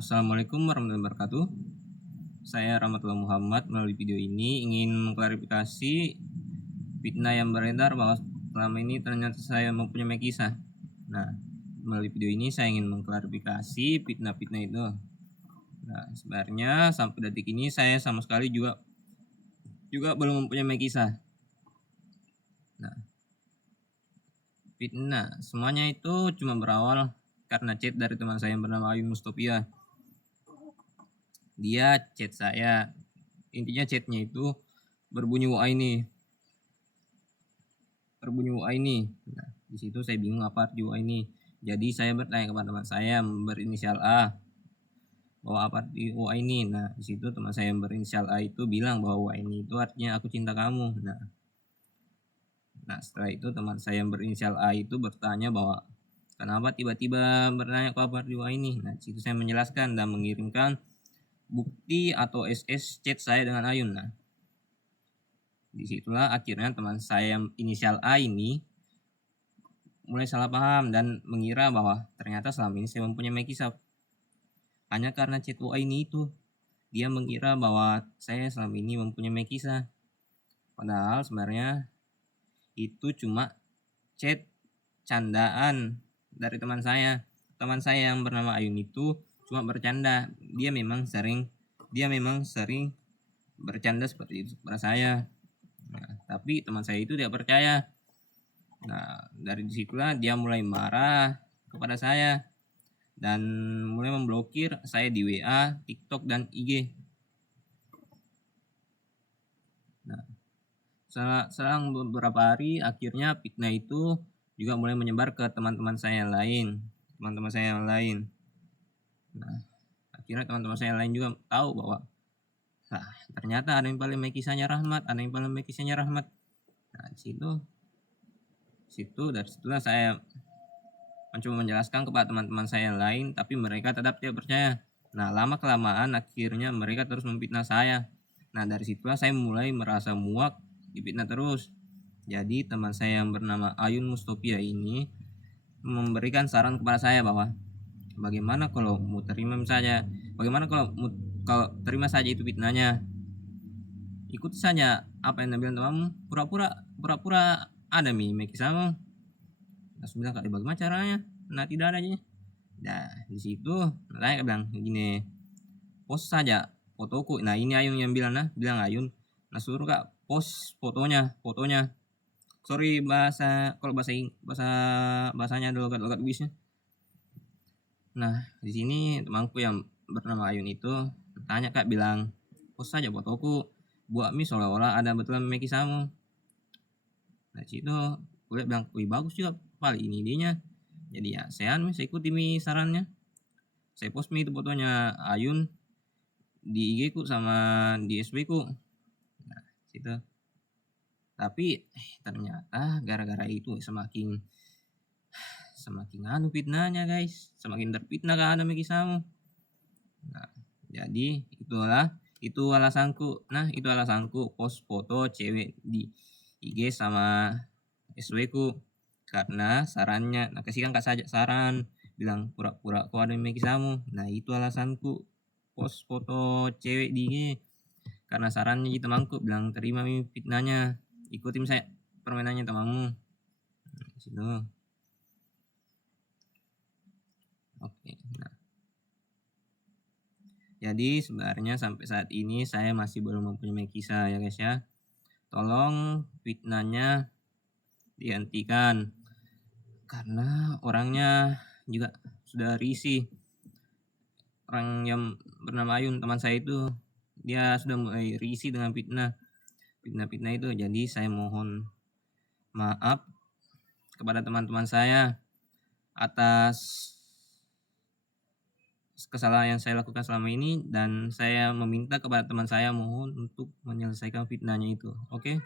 Assalamualaikum warahmatullahi wabarakatuh. Saya Rahmatullah Muhammad melalui video ini ingin mengklarifikasi fitnah yang beredar bahwa selama ini ternyata saya mempunyai kisah. Nah, melalui video ini saya ingin mengklarifikasi fitnah-fitnah itu. Nah, sebenarnya sampai detik ini saya sama sekali juga belum mempunyai kisah. Nah, fitnah semuanya itu cuma berawal karena chat dari teman saya yang bernama Ayun Mustopia. Dia chat saya, intinya chatnya itu berbunyi WA ini. Nah, di situ saya bingung apa arti WA ini. Jadi saya bertanya kepada teman saya yang berinisial A bahwa apa arti WA ini. Nah, di situ teman saya yang berinisial A itu bilang bahwa WA ini itu artinya aku cinta kamu. Nah, setelah itu teman saya yang berinisial A itu bertanya bahwa kenapa tiba-tiba bertanya apa arti WA ini. Nah, di situ saya menjelaskan dan mengirimkan bukti atau SS chat saya dengan Ayun. Nah, disitulah akhirnya teman saya yang inisial A ini mulai salah paham dan mengira bahwa ternyata selama ini saya mempunyai kisah. Hanya karena chat WA ini itu, dia mengira bahwa saya selama ini mempunyai kisah. Padahal sebenarnya itu cuma chat candaan dari teman saya. Teman saya yang bernama Ayun itu cuma bercanda. Dia memang sering bercanda seperti itu kepada saya. Nah, tapi teman saya itu tidak percaya. Nah, dari disitulah dia mulai marah kepada saya dan mulai memblokir saya di WA, TikTok, dan IG. Nah, selang beberapa hari akhirnya fitnah itu juga mulai menyebar ke teman-teman saya yang lain. Nah, akhirnya teman-teman saya yang lain juga tahu bahwa ternyata ada yang paling kisahnya Rahmat. Nah, dari situlah saya mencoba menjelaskan kepada teman-teman saya yang lain, tapi mereka tetap tidak percaya. Nah, lama kelamaan akhirnya mereka terus memfitnah saya. Nah, dari situlah saya mulai merasa muak difitnah terus. Jadi teman saya yang bernama Ayun Mustopia ini memberikan saran kepada saya bahwa bagaimana kalau mau terima saja, kalau terima saja itu fitnahnya, ikut saja apa yang bilang temanmu, pura-pura ada kisahmu. Langsung bilang, bagaimana caranya? Nah, tidak ada aja. Nah, di situ saya bilang gini, post saja fotoku. Nah, ini Ayun yang bilang Ayun. Nah, suruh Kak post fotonya. Sorry kalau bahasanya ada logat-logat bisnya. Nah, di sini temanku yang bernama Ayun itu tanya Kak, bilang post saja fotoku, buat seolah-olah ada betulan kisahmu. Nah, situ gue bilang, wih bagus juga paling ini idenya. Jadi ya saya ikuti sarannya. Saya post itu fotonya Ayun di IG ku sama di SB ku. Nah, situ. Tapi ternyata gara-gara itu semakin fitnahnya guys, semakin terfitnah kan ada kisahmu. Nah, jadi itu alasanku. Nah, itu alasanku post foto cewek di IG sama SW ku, karena sarannya kasihkan Kak saja saran, bilang pura-pura kau ada kisahmu. Nah, itu alasanku post foto cewek di IG, karena sarannya temanku bilang terima fitnahnya, ikutin saya permainannya temanmu. Situ. Oke. Nah, jadi sebenarnya sampai saat ini saya masih belum mempunyai kisah ya guys ya. Tolong fitnahnya dihentikan karena orangnya juga sudah risih. Orang yang bernama Ayun, teman saya itu, dia sudah mulai risih dengan fitnah itu. Jadi saya mohon maaf kepada teman-teman saya atas kesalahan yang saya lakukan selama ini, dan saya meminta kepada teman saya mohon untuk menyelesaikan fitnahnya itu. Oke?